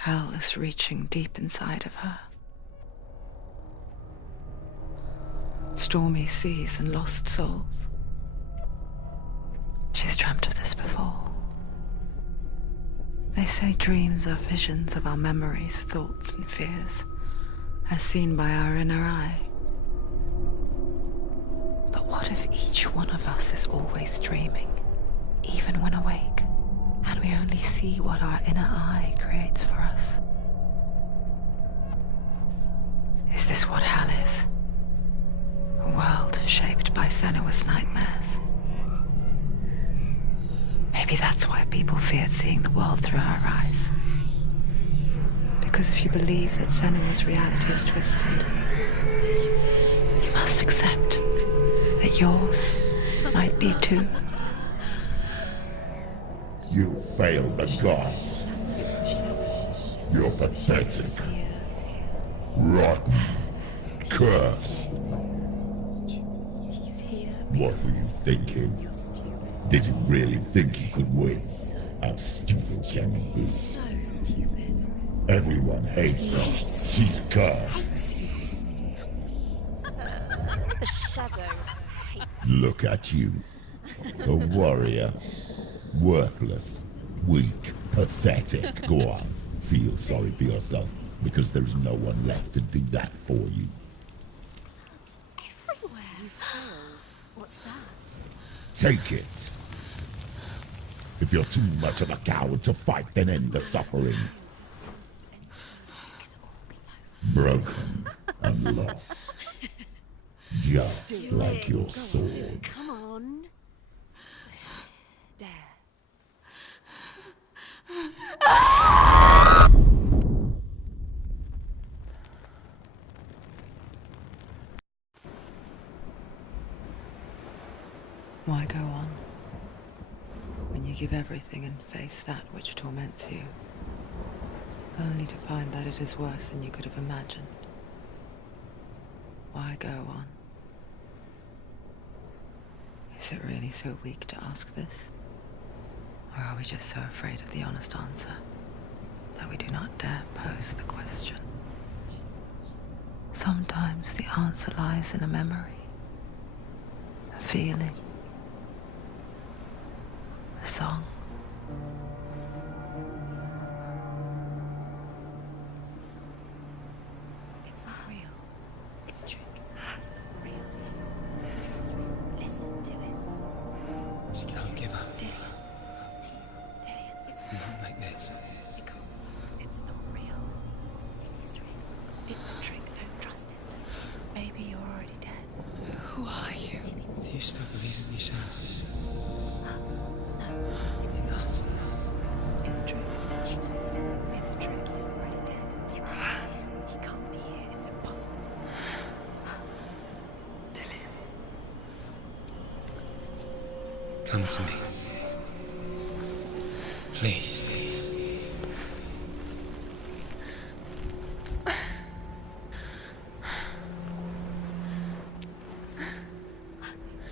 Hell is reaching deep inside of her. Stormy seas and lost souls. She's dreamt of this before. They say dreams are visions of our memories, thoughts, and fears, as seen by our inner eye. But what if each one of us is always dreaming, even when awake, and we only see what our inner eye creates for us? Is this what hell is? A world shaped by Senua's nightmares. Maybe that's why people feared seeing the world through her eyes. Because if you believe that Senua's reality is twisted, you must accept that yours might be too. You failed the gods. You're pathetic. Rotten. Cursed. What were you thinking? Did you really think you could win? How stupid can you be? So stupid. Everyone hates her. She's cursed. The shadow hates. Look at you. A warrior. Worthless. Weak. Pathetic. Go on. Feel sorry for yourself, because there's no one left to do that for you. Everywhere. You failed. What's that? Take it. If you're too much of a coward to fight, then end the suffering. Broken and lost. Just like your sword. Come on. Dare. Why go on when you give everything and face that which torments you, only to find that it is worse than you could have imagined? Why go on? Is it really so weak to ask this? Or are we just so afraid of the honest answer that we do not dare pose the question? Sometimes the answer lies in a memory, a feeling, a song. It's not real. It's a trick. It's not real. It's real. Listen to it. Don't give up. Dillian. It's Not like this. it can't. It's not real. It is real. It's a trick. Don't trust it. Maybe you're already dead. Who are you? Maybe this Do you still believe in yourself? No, it's not. It's a trick. She knows it's him. It's a trick. He's already dead. He won't be here. He can't be here. It's impossible. Dillian. Come to me. Please.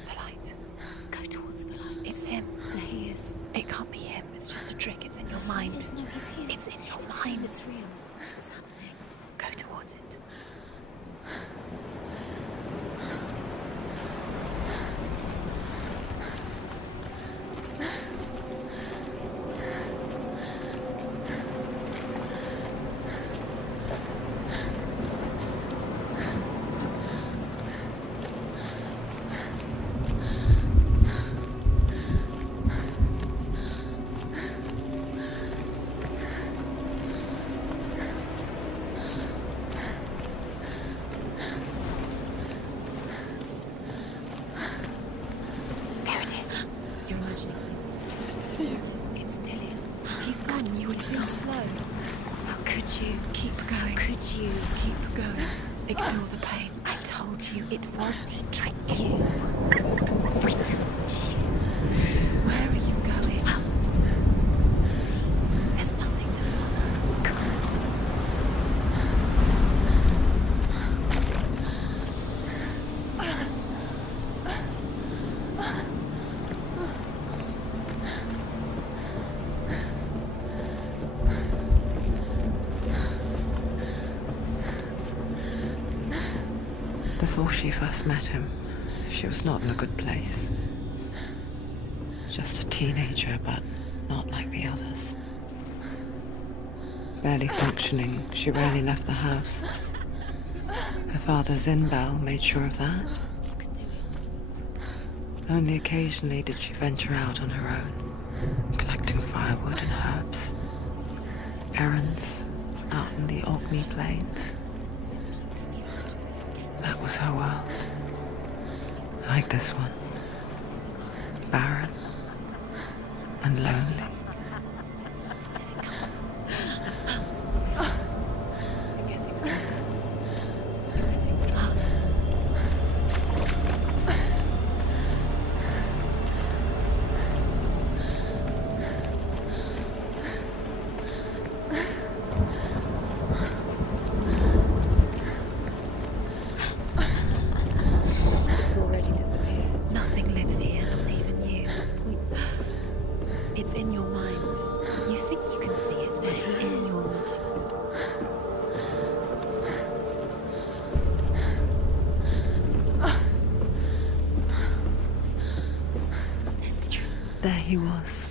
The light. Go towards the light. It's him. There he is. It can't be him. It's just a trick. It's in your mind. No, he's here. It's in your mind. It's real. What's happening? Go towards it. There it is. You're imagining things. It's Dillian. He's gone. You were too slow. How could you? Keep going. How could you? Keep going. Ignore the pain. I told you it was to trick you. We told you. Where are you going? See, there's nothing to follow. Come on. Before she first met him, she was not in a good place. Just a teenager, but not like the others. Barely functioning, she rarely left the house. Her father's in-bell made sure of that. You can do it. Only occasionally did she venture out on her own, collecting firewood and herbs. Errands out in the Orkney Plains. That was her world. Like this one. Barren and lonely. Nothing lives here, not even you. It's in your mind. You think you can see it, but it's in your mind. There he was,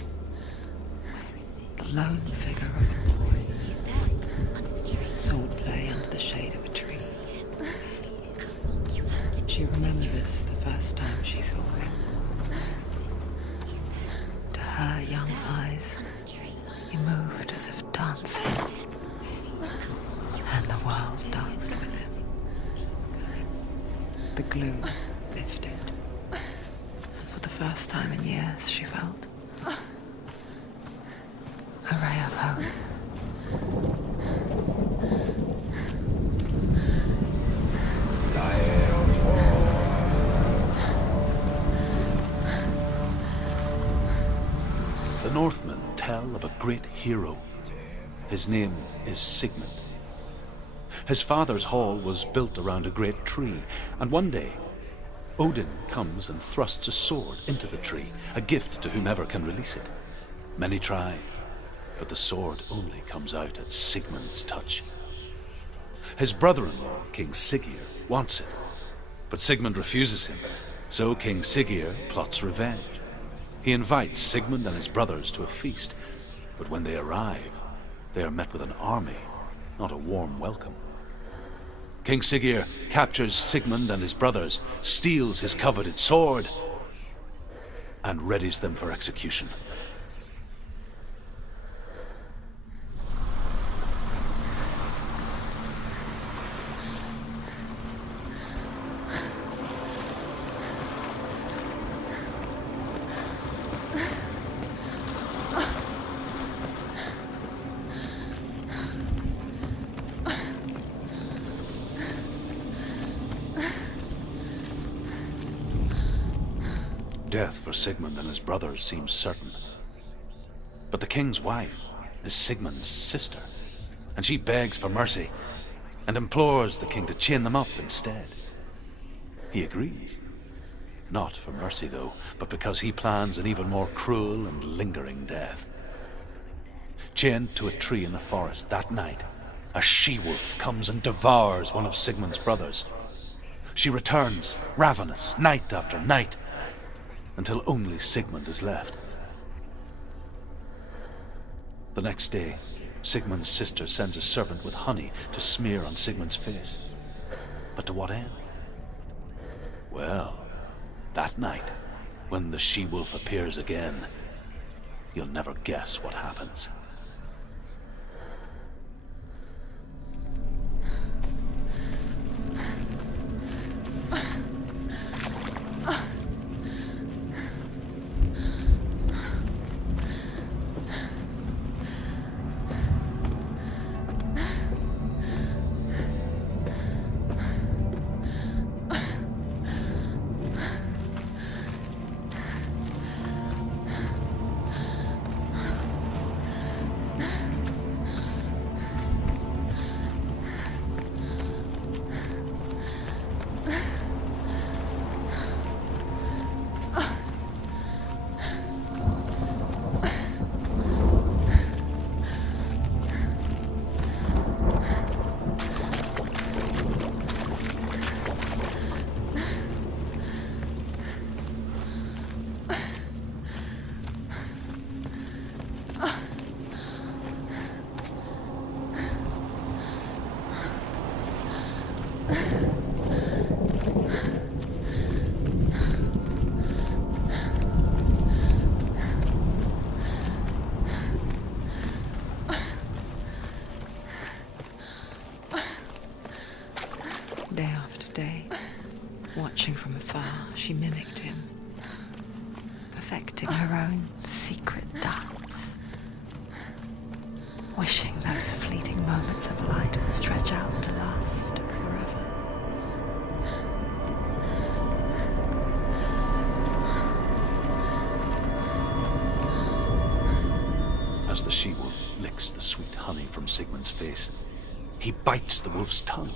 Where is he? the lone figure of a boy. He's there, under the tree. Sword lay under the shade of a tree. You have to. She remembers the first time she saw him. He's there, To her young eyes, under the tree. he moved as if dancing, and the world danced with him. The gloom lifted, and for the first time in years, she felt a ray of hope. The Northmen tell of a great hero. His name is Sigmund. His father's hall was built around a great tree, and one day Odin comes and thrusts a sword into the tree, a gift to whomever can release it. Many try, but the sword only comes out at Sigmund's touch. His brother-in-law, King Siggeir, wants it, but Sigmund refuses him, so King Siggeir plots revenge. He invites Sigmund and his brothers to a feast, but when they arrive, they are met with an army, not a warm welcome. King Siggeir captures Sigmund and his brothers, steals his coveted sword, and readies them for execution. Death for Sigmund and his brothers seems certain. But the king's wife is Sigmund's sister, and she begs for mercy and implores the king to chain them up instead. He agrees. Not for mercy, though, but because he plans an even more cruel and lingering death. Chained to a tree in the forest that night, a she-wolf comes and devours one of Sigmund's brothers. She returns, ravenous, night after night, until only Sigmund is left. The next day, Sigmund's sister sends a servant with honey to smear on Sigmund's face. But to what end? Well, that night, when the she-wolf appears again, you'll never guess what happens. Watching from afar, she mimicked him, perfecting her own secret dance, wishing those fleeting moments of light would stretch out to last forever. As the she-wolf licks the sweet honey from Sigmund's face, he bites the wolf's tongue.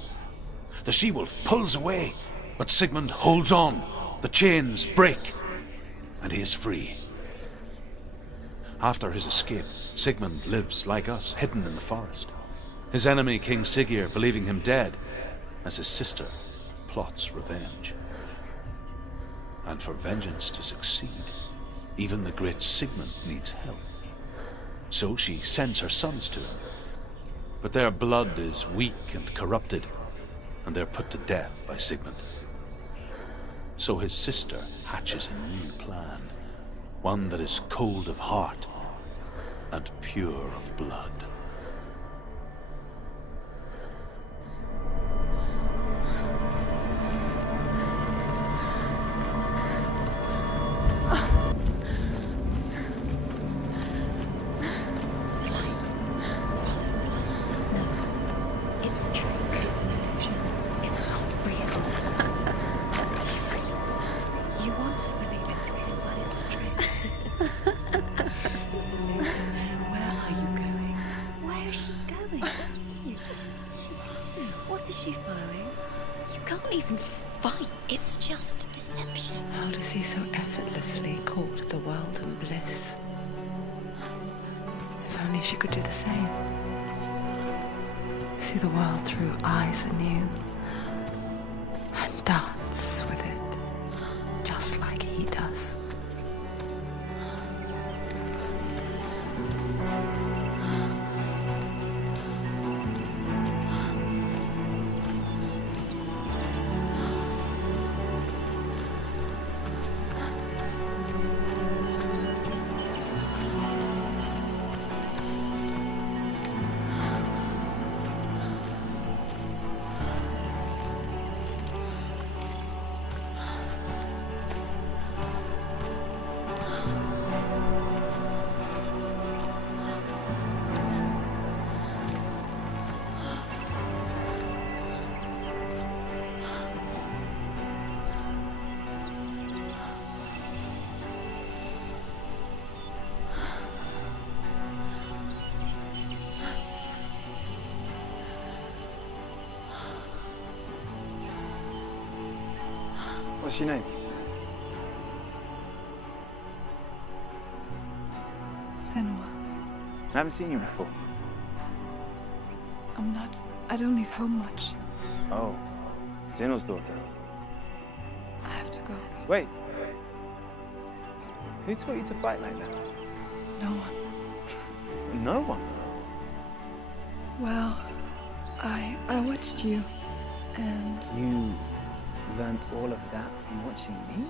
The she-wolf pulls away, but Sigmund holds on. The chains break, and he is free. After his escape, Sigmund lives like us, hidden in the forest. His enemy, King Siggeir, believing him dead, as his sister plots revenge. And for vengeance to succeed, even the great Sigmund needs help. So she sends her sons to him. But their blood is weak and corrupted, and they're put to death by Sigmund. So his sister hatches a new plan, one that is cold of heart and pure of blood. It's a trick. It's an illusion. It's not real. You want to believe it's real, but it's a trick. You're deluded. Where are you going? Where is she going? What is she following? You can't even fight. It's just deception. How does he so effortlessly court the world and bliss? If only she could do the same. See the world through eyes anew and dance with it, just like he does. What's your name? Senua. I haven't seen you before. I don't leave home much. Oh, Zenua's daughter. I have to go. Wait. Who taught you to fight like that? No one. No one. Well, I watched you, and You learnt all of that from watching me?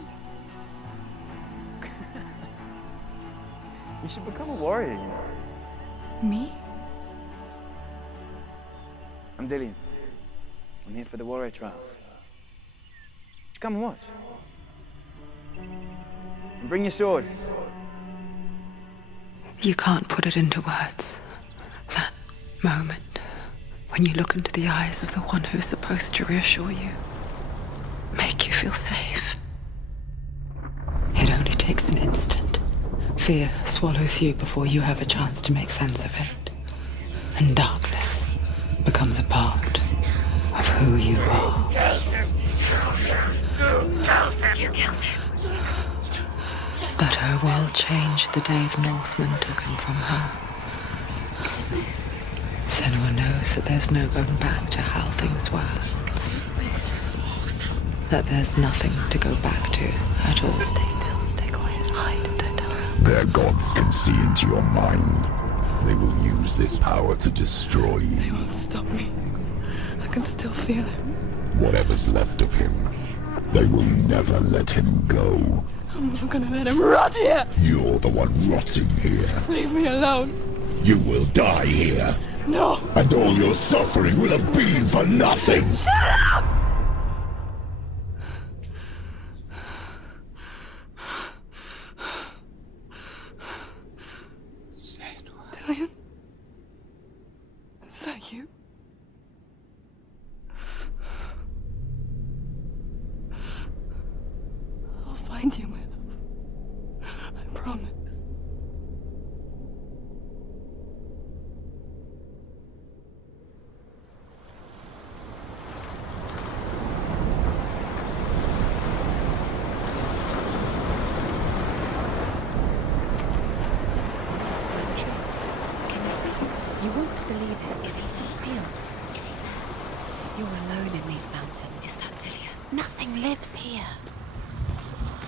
You should become a warrior, you know. me? I'm Dillian. I'm here for the warrior trials. Come and watch. And bring your sword. You can't put it into words. That moment when you look into the eyes of the one who is supposed to reassure you, make you feel safe. It only takes an instant. Fear swallows you before you have a chance to make sense of it. And darkness becomes a part of who you are. But her world changed the day the Northmen took him from her. Senua knows that there's no going back to how things were. That there's nothing to go back to at all. Stay still, stay quiet, hide, don't tell her. Their gods can see into your mind. They will use this power to destroy you. They won't stop me. I can still feel it. Whatever's left of him, they will never let him go. I'm not gonna let him rot here. You're the one rotting here. Leave me alone. You will die here. No. And all your suffering will have been for nothing. Shut up! Is that you? I'll find you, my love. I promise. Can you see? You want to believe it. Is it real? Is he there? You're alone in these mountains. Is that Delia? Nothing lives here.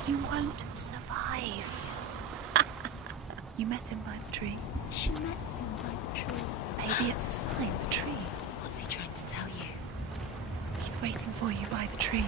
You won't survive. You met him by the tree. She met him by the tree. Maybe it's a sign, the tree. What's he trying to tell you? He's waiting for you by the tree.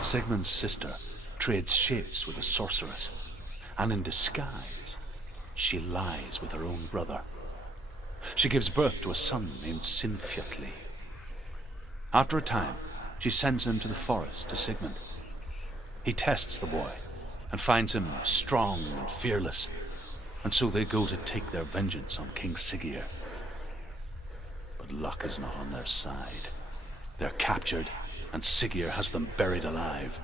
Sigmund's sister trades shapes with a sorceress, and in disguise, she lies with her own brother. She gives birth to a son named Sinfjotli. After a time, she sends him to the forest to Sigmund. He tests the boy and finds him strong and fearless, and so they go to take their vengeance on King Siggeir. But luck is not on their side. They're captured, and Siggeir has them buried alive.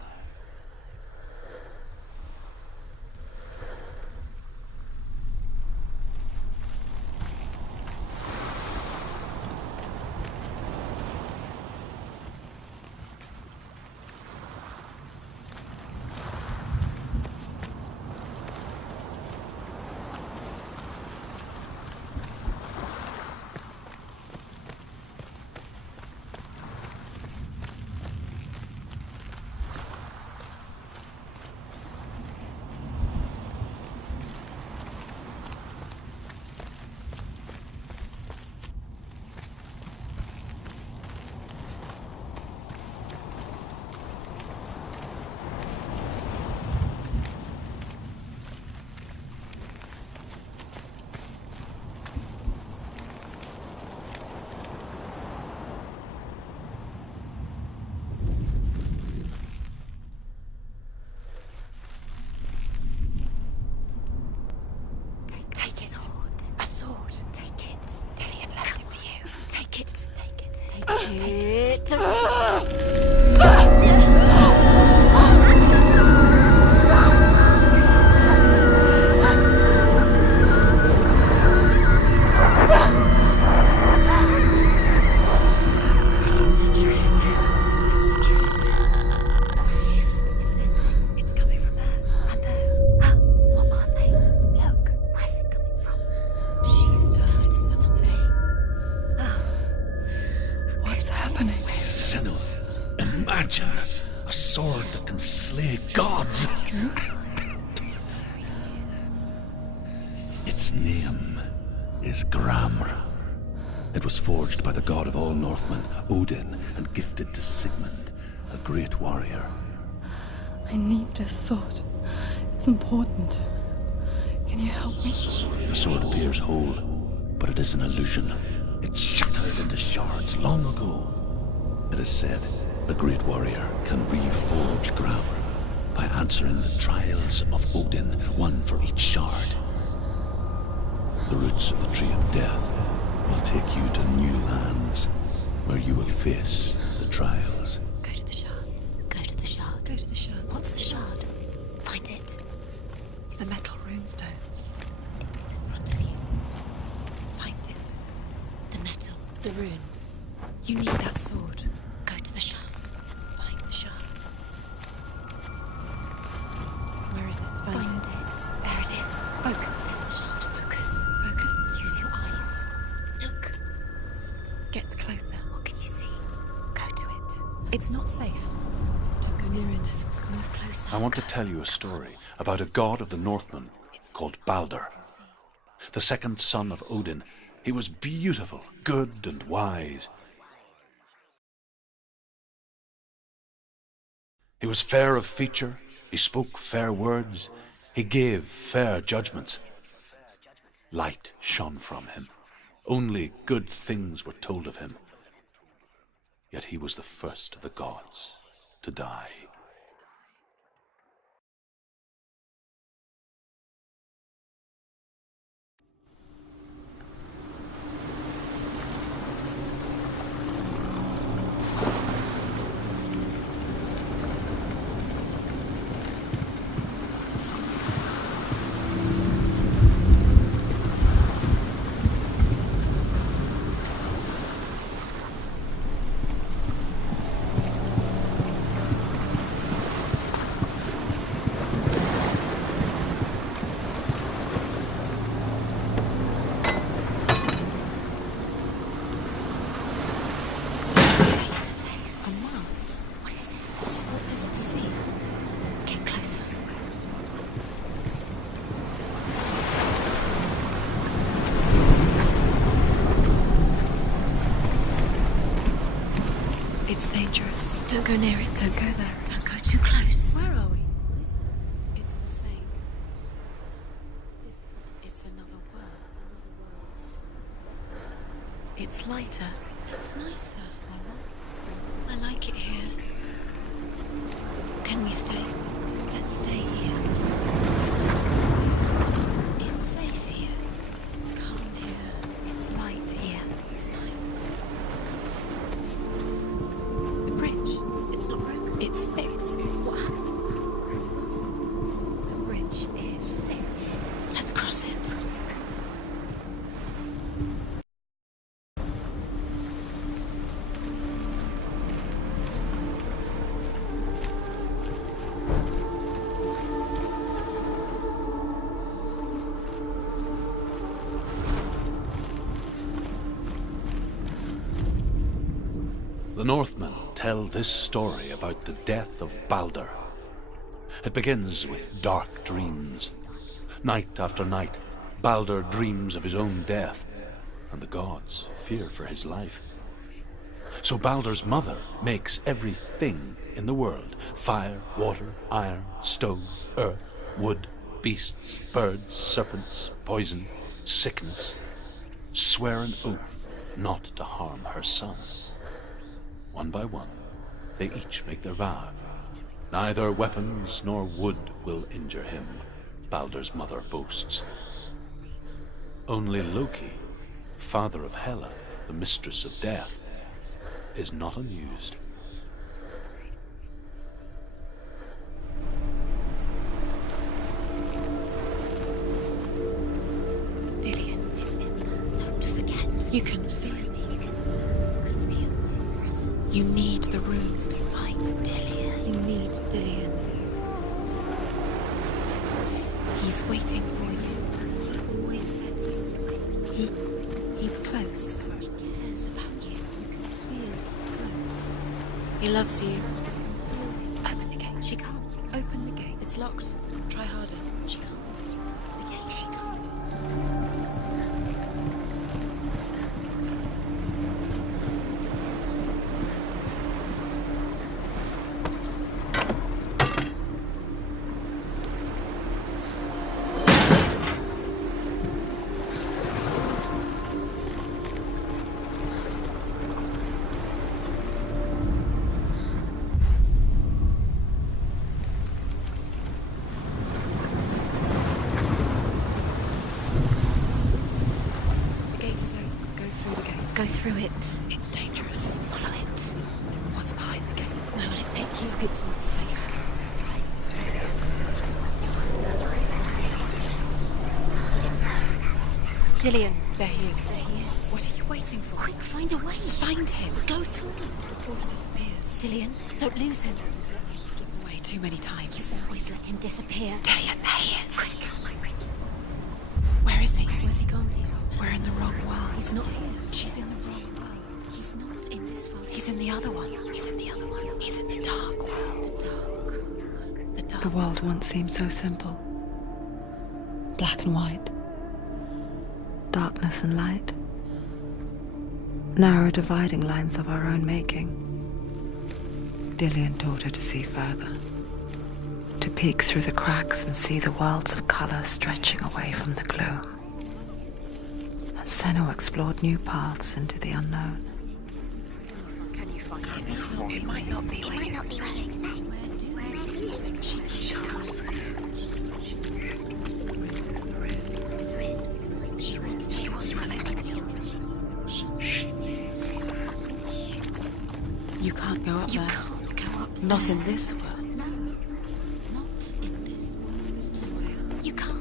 Imagine a sword that can slay gods. Its name is Gramr. It was forged by the god of all Northmen, Odin, and gifted to Sigmund, a great warrior. I need this sword. It's important. Can you help me? The sword appears whole, but it is an illusion. It shattered into shards long ago. It is said a great warrior can reforge Gramr by answering the trials of Odin, one for each shard. The roots of the Tree of Death will take you to new lands, where you will face the trials. Go to the shards. Go to the shard. Go to the shards. What's the shard? Find it. It's the metal runestones. It's in front of you. Find it. The metal. The runes. You need that sword. Go to the shard. Find the shards. Where is it? Find it. There it is. Focus. There's the shard. Focus. Focus. Use your eyes. Look. Get closer. What can you see? Go to it. It's not safe. Don't go near it. Move closer. I want to tell you a story about a god of the Northmen called Balder, the second son of Odin. He was beautiful, good, and wise. He was fair of feature, he spoke fair words, he gave fair judgments. Light shone from him. Only good things were told of him. Yet he was the first of the gods to die. It's dangerous. Don't go near it. Don't go there. Don't go too close. Where are we? What is this? It's the same. It's another world. It's lighter. It's nicer. I like it here. Can we stay? Let's stay here. It's safe here. It's calm here. It's light here. It's nice. It's not broken. It's fixed. What happened? The bridge is fixed. Let's cross it. The Northmen tell this story about the death of Balder. It begins with dark dreams. Night after night, Balder dreams of his own death, and the gods fear for his life. So Balder's mother makes everything in the world: fire, water, iron, stone, earth, wood, beasts, birds, serpents, poison, sickness, swear an oath not to harm her son. One by one, they each make their vow. Neither weapons nor wood will injure him, Balder's mother boasts. Only Loki, father of Hela, the mistress of death, is not amused. Dillion is in there. Don't forget. You can feel it. You need the runes to fight Dillion. You need Dillion. He's waiting for you. He always said he's close. He cares about you. You can feel he's close. He loves you. Open the gate. She can't. Open the gate. It's locked. Try harder. She can't. The gate. She can't. Go through it. It's dangerous. Follow it. What's behind the gate? Where will it take you? It's not safe. Dillion. There he is. There he is. What are you waiting for? Quick, find a way. Find him. Go through him before he disappears. Dillian, don't lose him. He's slipped away too many times. You always let him disappear. Dillian, there he is. Quick. Where is he? Where's he gone, dear? We're in the wrong world. He's not here. She's in the wrong world. He's not in this world. He's in the other one. He's in the other one. He's in the dark world. The dark. The dark. The world once seemed so simple. Black and white. Darkness and light. Narrow dividing lines of our own making. Dillian taught her to see further. To peek through the cracks and see the worlds of colour stretching away from the gloom. And Senua explored new paths into the unknown. Can you find him? It might not be where you She wants to You can't go up there. You can't go up there. Not in this world. No, not in this world. You can't.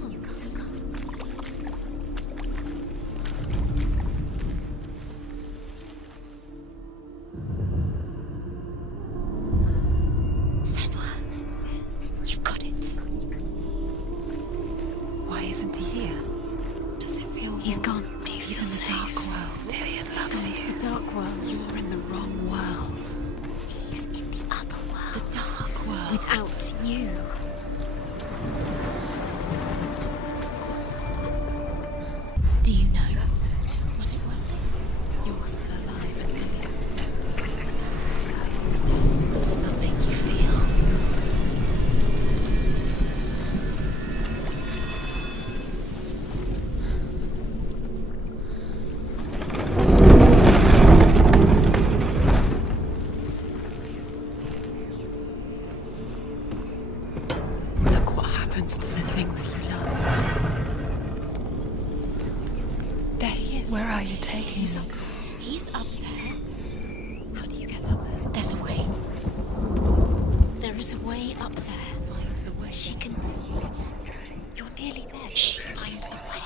Senua, you've got it. Why isn't he here? Does it feel He's gone. He's in the dark world. Dillian He's loves gone to you. the dark world. You're in the wrong world. He's in the other world. The dark world. Without you. Do you know? Was it worth it? You're still alive and Dillian's dead. What does that make you feel? Look what happens to the things you love. There he is. Where are you taking He's me? up there. He's up there. How do you get up there? There's a way. There is a way up there. Find the way. She can do it. You're nearly there. She can find the way.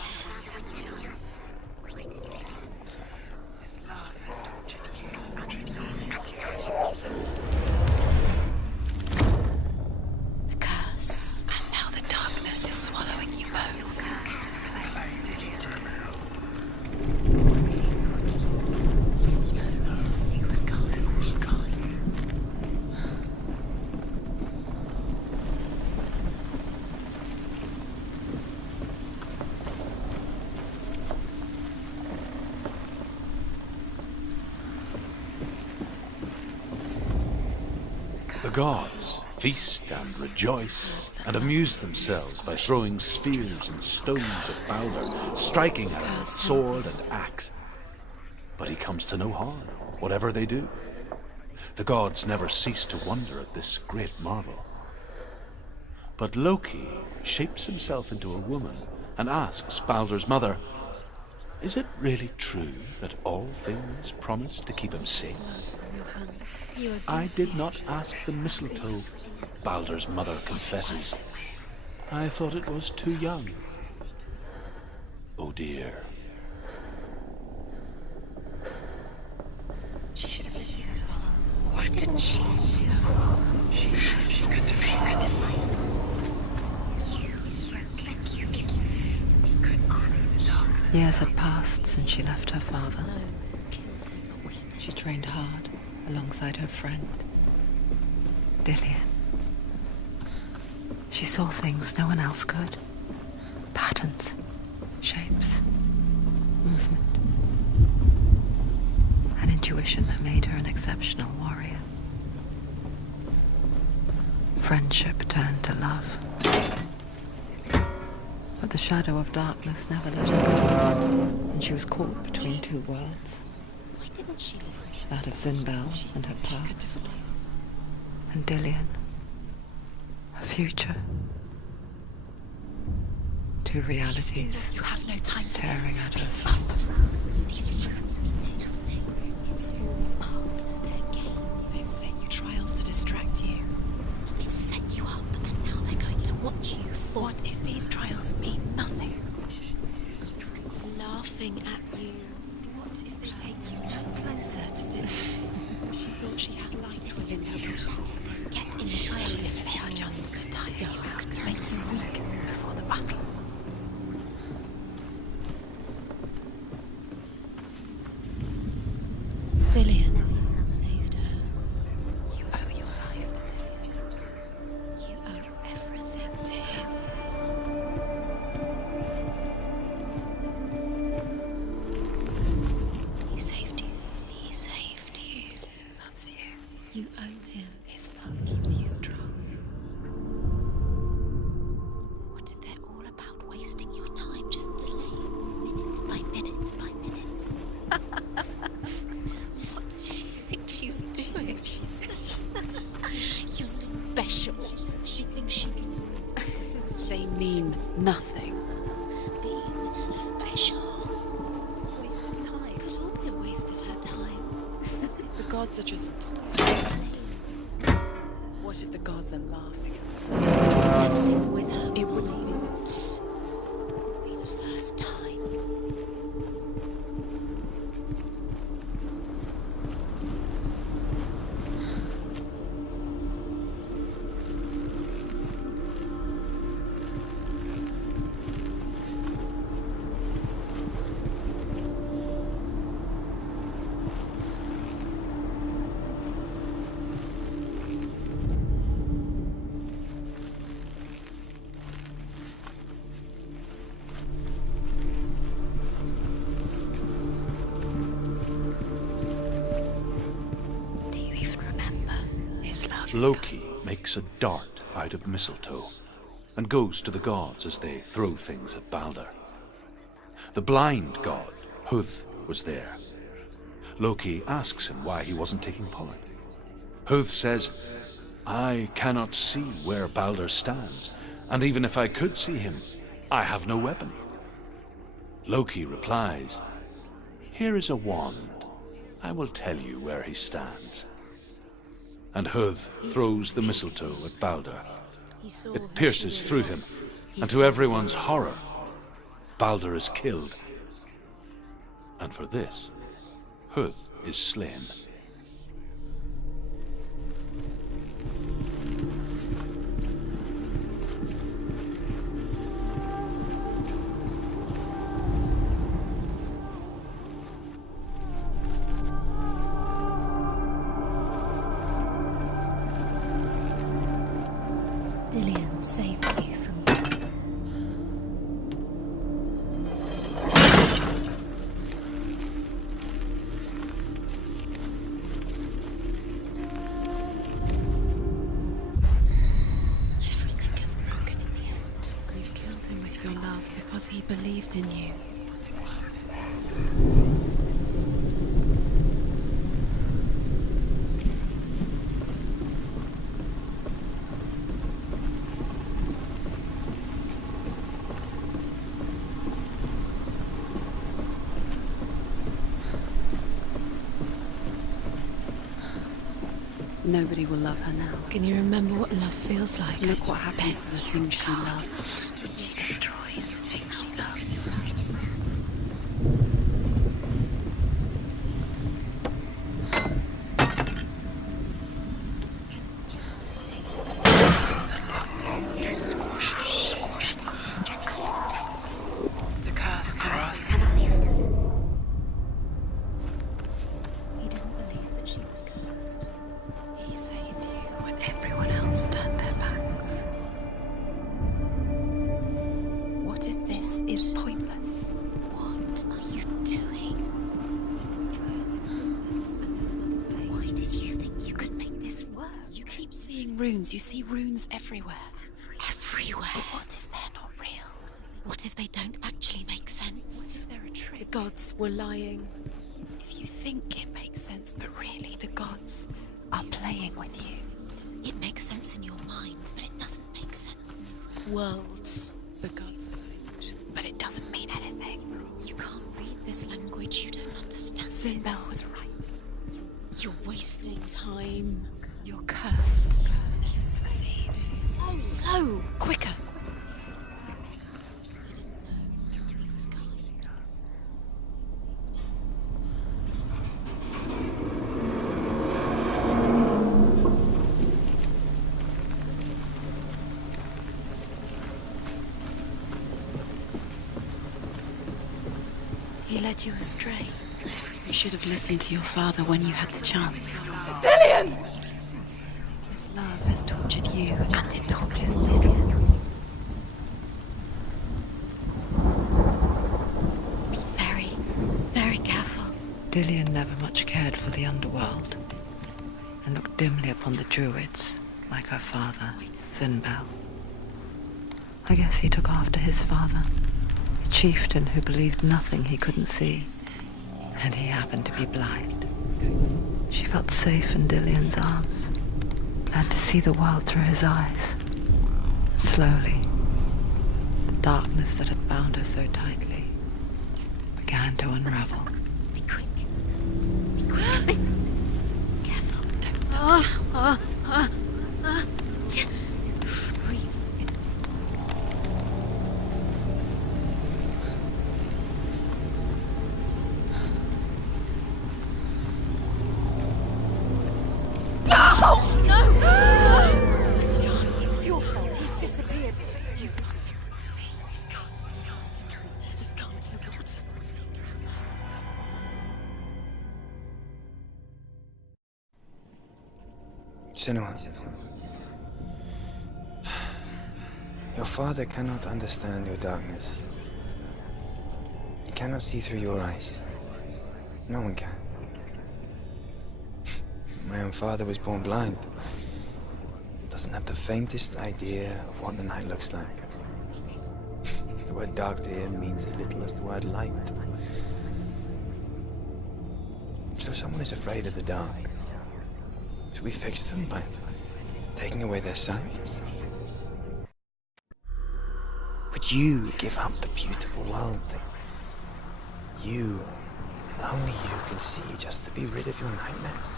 The curse. And now the darkness is swallowing you both. The gods feast and rejoice and amuse themselves by throwing spears and stones at Balder, striking at him with sword and axe. But he comes to no harm, whatever they do. The gods never cease to wonder at this great marvel. But Loki shapes himself into a woman and asks Balder's mother, "Is it really true that all things promise to keep him safe?" You are I guilty. did not ask the mistletoe, Balder's mother confesses. I thought it was too young. Oh dear. Why didn't she? She could defeat. Years had passed since she left her father. No, killed him, but we did. She trained hard alongside her friend, Dillian. She saw things no one else could. Patterns, shapes, movement. An intuition that made her an exceptional warrior. Friendship turned to love. But the shadow of darkness never let her go, and she was caught between two worlds. Why didn't she listen to That of Zinbel and her past, and Dillian, her future. Two realities You have no time for tearing this. at us. these rooms mean nothing? It's all part of their game. They've set you trials to distract you. They've set you up, and now they're going to watch you for What if these trials mean nothing? laughing. laughing at you. What if they take you closer to Dylan? She thought she had light within her. Let this get in the way. What if they are just to tire you out, to make you weak before the battle? Villian saved her. You owe your life to Dillian. You owe everything to him. He saved you. He saved you. He loves you. You owe him. His love keeps you strong. What if they're all about wasting your time, just delaying minute by minute by minute? What does she think she's doing? You're special. She thinks she They mean nothing. being special. Waste of time. Could all be a waste of her time. What if the gods are just... What if the gods are laughing? Messing with her. It wouldn't be this. Be the first time. Do you even remember? His love is Loki makes a dart out of mistletoe and goes to the gods as they throw things at Balder. The blind god, Huth, was there. Loki asks him why he wasn't taking part. Huth says, I cannot see where Balder stands, and even if I could see him, I have no weapon. Loki replies, Here is a wand. I will tell you where he stands. And Huth throws the mistletoe at Balder. He saw It who pierces she through really him, was. and to everyone's horror, Balder is killed. And for this, Huth is slain. Dillian saved you from... Everything gets broken in the end. You killed him with your love because he believed in you. Nobody will love her now. Can you remember what love feels like? Look what happens to the things she loves. She destroys the things she loves. The curse cannot He didn't believe that she was cursed. He saved you when everyone else turned their backs. What if this is pointless? What are you doing? Why did you think you could make this work? You keep seeing runes. You see runes everywhere. Everywhere. But what if they're not real? What if they don't actually make What sense? if they're a trick? The gods were lying. If you think it makes sense, but really the gods are playing with you. It makes sense in your mind, but it doesn't make sense. Worlds. The gods are right, but it doesn't mean anything. You can't read this language, you don't understand Sinbel it. was right. You're wasting time. You're cursed. You succeed. Slow, quicker. He didn't know he was kind. led you astray. You should have listened to your father when you had the chance. Dillian! Listen to him. This love has tortured you, And it tortures Dillian. Be very, very careful. Dillian never much cared for the underworld and looked dimly upon the druids, like her father, Zinbel. I guess he took after his father, a chieftain who believed nothing he couldn't see, and he happened to be blind. She felt safe in Dillian's arms, learned to see the world through his eyes. Slowly, the darkness that had bound her so tightly began to unravel. Be quick. Be quick. Careful. Don't go down. Breathe. It's your fault. He's disappeared. You've lost him to the sea. He's gone. You've lost him to the... He's gone to the water. He's drowned. Senua. Your father cannot understand your darkness. He cannot see through your eyes. No one can. My own father was born blind. Doesn't have the faintest idea of what the night looks like. The word dark to him means as little as the word light. So someone is afraid of the dark. Should we fix them by taking away their sight? Would you give up the beautiful world that you, and only you, can see just to be rid of your nightmares?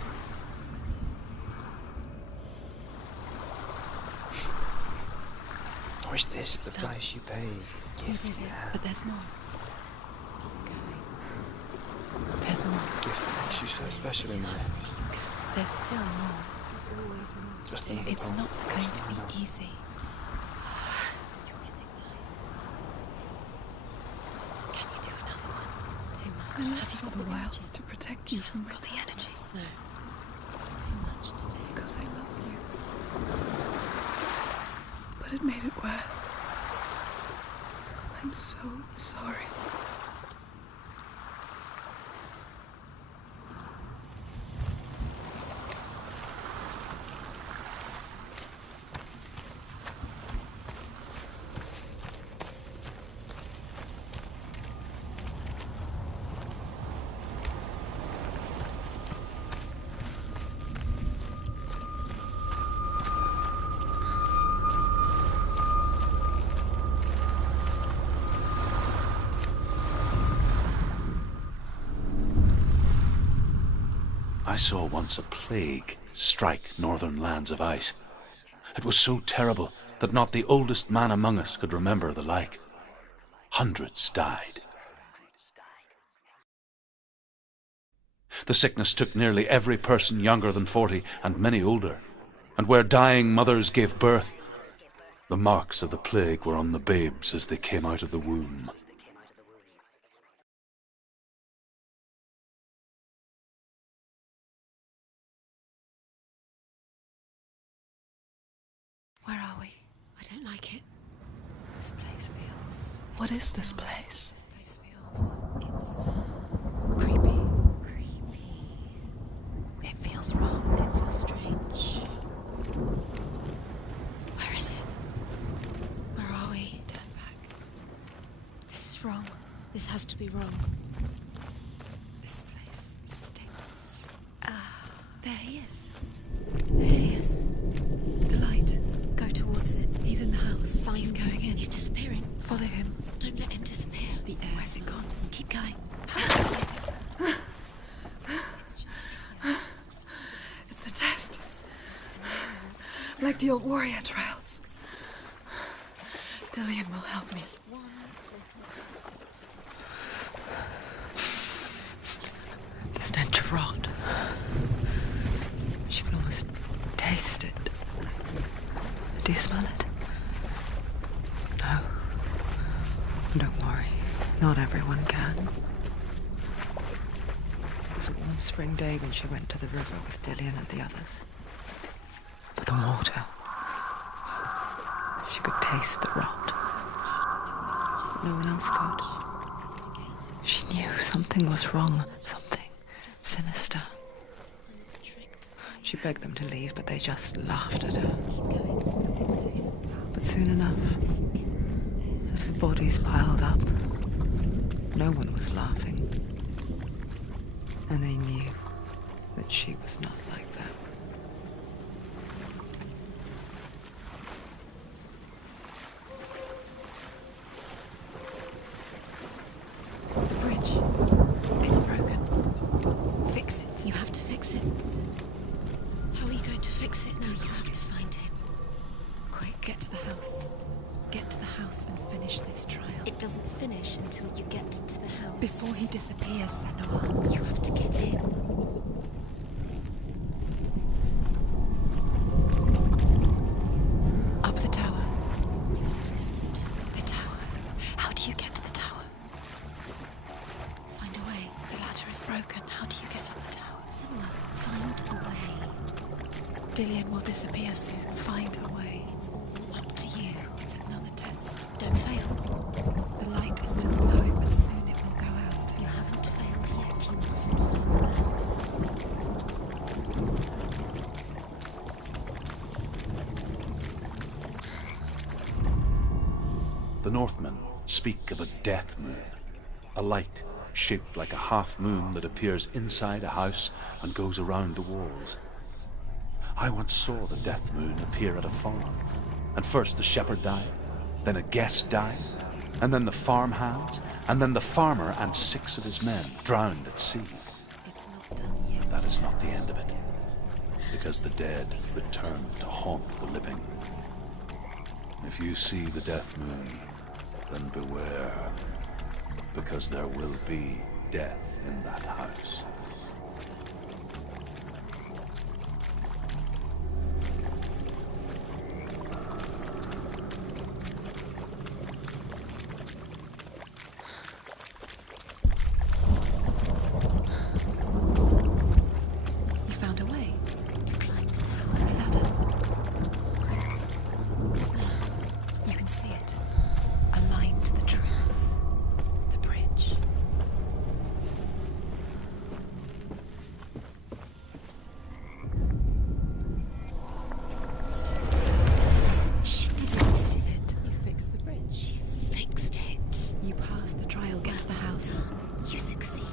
Or is this the price you paid for the gift You did you it, have? but there's more. There's more. The gift that makes you so special in my eyes. There's still more. There's always more. Just another It's part not of going the to person I know. be easy. You're getting tired. Can you do another one? It's too much. I left Have you for got the wilds energy? to protect She you from hasn't my got the energy. darkness. No. Too much to do. Because I love you. But it made it worse. I'm so sorry. I saw once a plague strike northern lands of ice. It was so terrible that not the oldest man among us could remember the like. Hundreds died. The sickness took nearly every person younger than 40 and many older, and where dying mothers gave birth, the marks of the plague were on the babes as they came out of the womb. Where are we? I don't like it. This place feels... What is this place? This place feels... It's... creepy. Creepy. It feels wrong. It feels strange. Where is it? Where are we? Turn back. This is wrong. This has to be wrong. This place stinks. There he is. There he is. The light. Go towards it. He's in the house. He's going in. He's disappearing. Follow him. Don't let him disappear. The air. Where's it gone? Keep going. It's just a trial. It's a test. Like the old warrior trials. Dillian will help me. One little test to do. The stench of rot. She can almost taste it. Do you smell it? No. Don't worry. Not everyone can. warm spring day when she went to the river with Dillian and the others. But the water... She could taste the rot. No one else could. She knew something was wrong, something sinister. She begged them to leave, but they just laughed at her. But soon enough, as the bodies piled up, no one was laughing. And they knew that she was not like that. The bridge. It's broken. Fix it. You have to fix it. How are you going to fix it? No, you have to find him. Quick, get to the house. Get to the house and finish this trial. It doesn't finish until you get to the house. Before he disappears, Senua. You have to get in. Up the tower. The tower. How do you get to the tower? Find a way. The ladder is broken. How do you get up the tower? Senua, find a way. Dillian will disappear soon. Find a way. It's all up to you. It's another test. Don't fail. The light is still glowing, but soon it will go out. You haven't failed yet. You must find a way. The Northmen speak of a death moon, a light shaped like a half moon that appears inside a house and goes around the walls. I once saw the death moon appear at a farm, and first the shepherd died, then a guest died, and then the farmhands, and then the farmer and 6 of his men drowned at sea. It's not done yet. That is not the end of it, because the dead return to haunt the living. If you see the death moon, then beware, because there will be death in that house. You found a way. To climb the tower. The ladder. You can see it. Aligned to the truth. The bridge. She did it. Did it. You fixed the bridge. She fixed it. You passed the trial. Get to the house. You succeeded.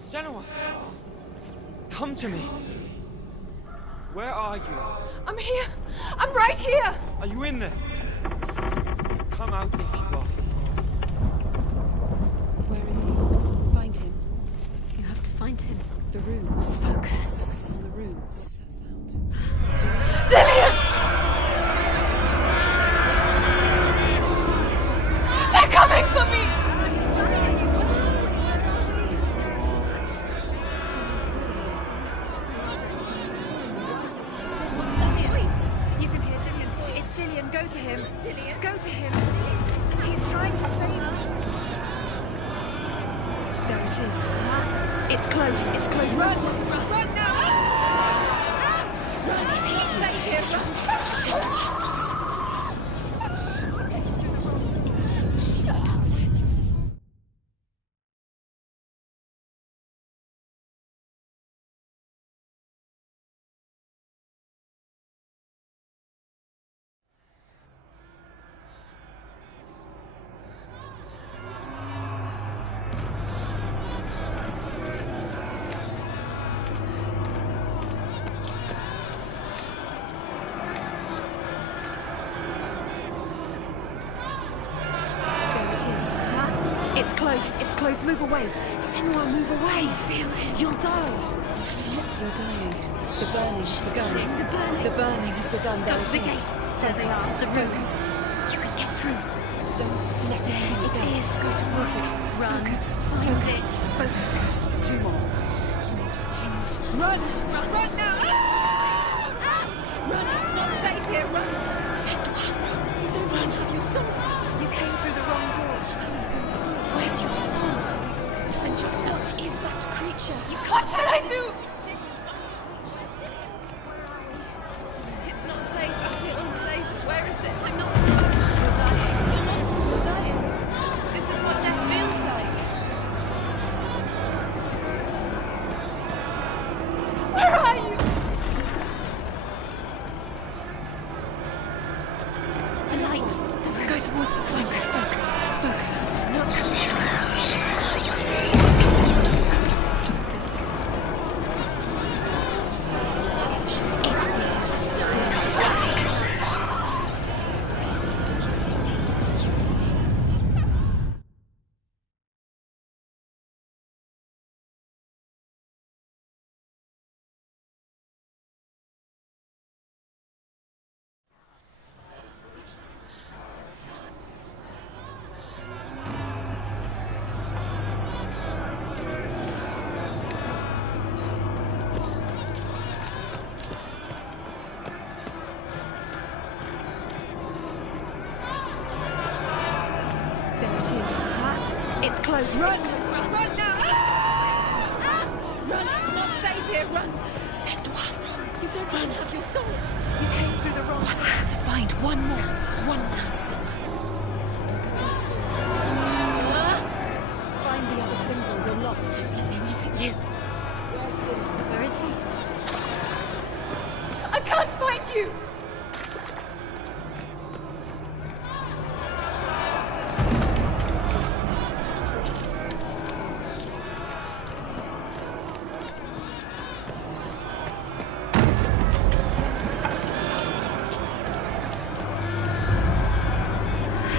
Senua! Come to me! Where are you? I'm here. I'm right here. Are you in there? Come out if you are. Where is he? Find him. You have to find him. The runes. Focus. The runes. That sound. Dillian! They're coming for me. Are you dying? Are you There's too much. Someone's calling you. Someone's calling me. What's that voice? You can hear Dillian. It's Dillian. Go to him. Dillian? Go to him. He's trying to save you. There it is. It's close. It's close. Run! Run now! Run! Stay here. close. Move away. Senua, move away. Feel him. You'll die. You're dying. The burning has begun. The burning. The burning has begun. Go There to the it is. gate. There they are. The rooms. You can get through. Don't let it see you. It is. Go towards it. Run. Focus. Find Focus. it. Focus. Two more. Two more turns. Run! Run now! Run! It's not safe here. Run! Senua. You don't run. Have your sword. You came through the wrong door. How are you going to fight? Where's your sword? To defend yourself. What is that creature? You can't. What should I do? It's not safe. I feel unsafe. Where is it? I'm not safe. You're dying. You're lost. You're dying. This is what death feels like. Where are you? The light. Go towards it. Focus. Focus. Look. There it is. It's close. Run! Run now! Run! It's not safe here. Run! Senua. You don't run. Have your sword. You came through the wrong door. I have to find one more. One doesn't. Find the other symbol. You're lost. Let me look at you. Where is he? I can't find you!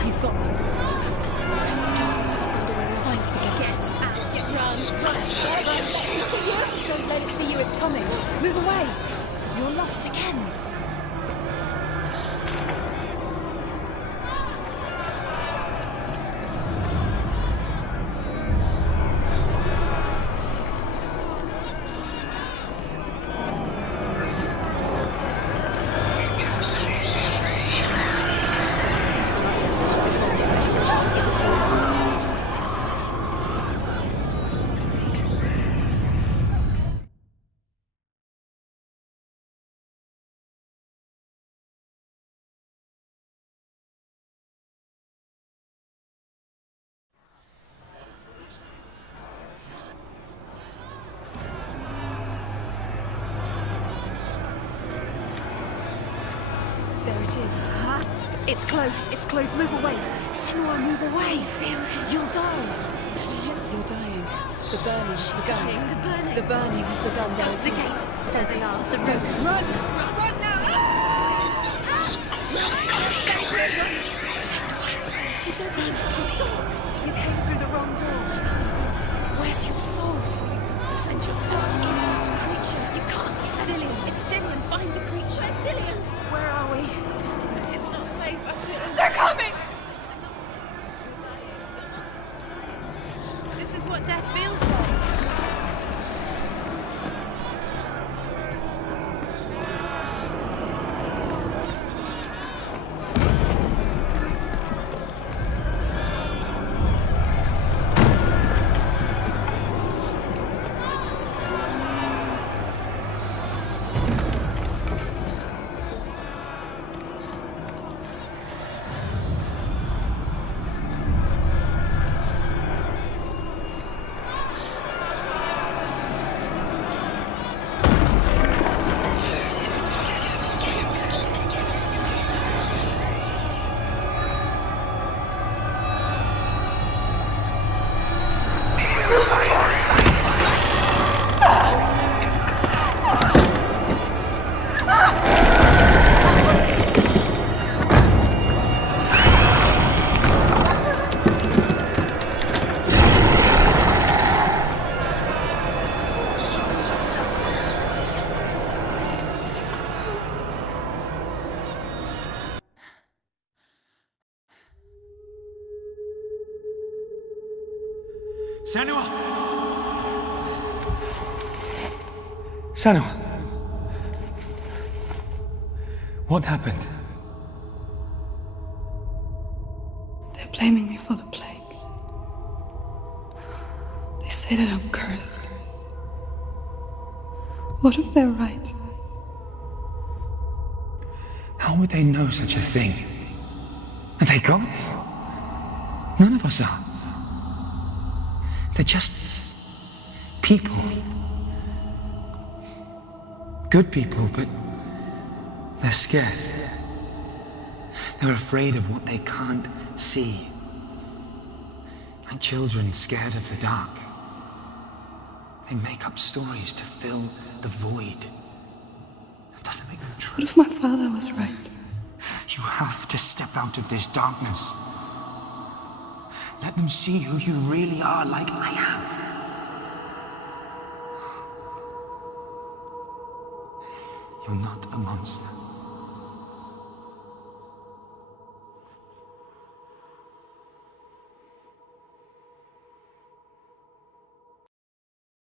You've got them. Where's the door? Find the gate. Get out. Run! Don't let it see you. It's coming. Move away. You're lost again. There it is. It's close. It's close. Move away. Senua, move away. You'll die. You're dying. The burning has begun. dying. The burning. The burning has begun. Go There to the it is. gate. There they are. The rooms. Run! Run now! You don't run. Your sword. You came through the wrong door. Where's your sword? To defend yourself. What is that creature? You can't defend Dillian. yourself. It's Dillian. Find the creature. Where's Dillian? Where are we? It's not safe. They're coming! This is what death feels like. Senua! Senua! What happened? They're blaming me for the plague. They say that I'm cursed. What if they're right? How would they know such a thing? Are they gods? None of us are. They're just people. Good people, but they're scared. They're afraid of what they can't see. Like children scared of the dark. They make up stories to fill the void. That doesn't make them true. What if my father was right? You have to step out of this darkness. Let them see who you really are, like I have. You're not a monster.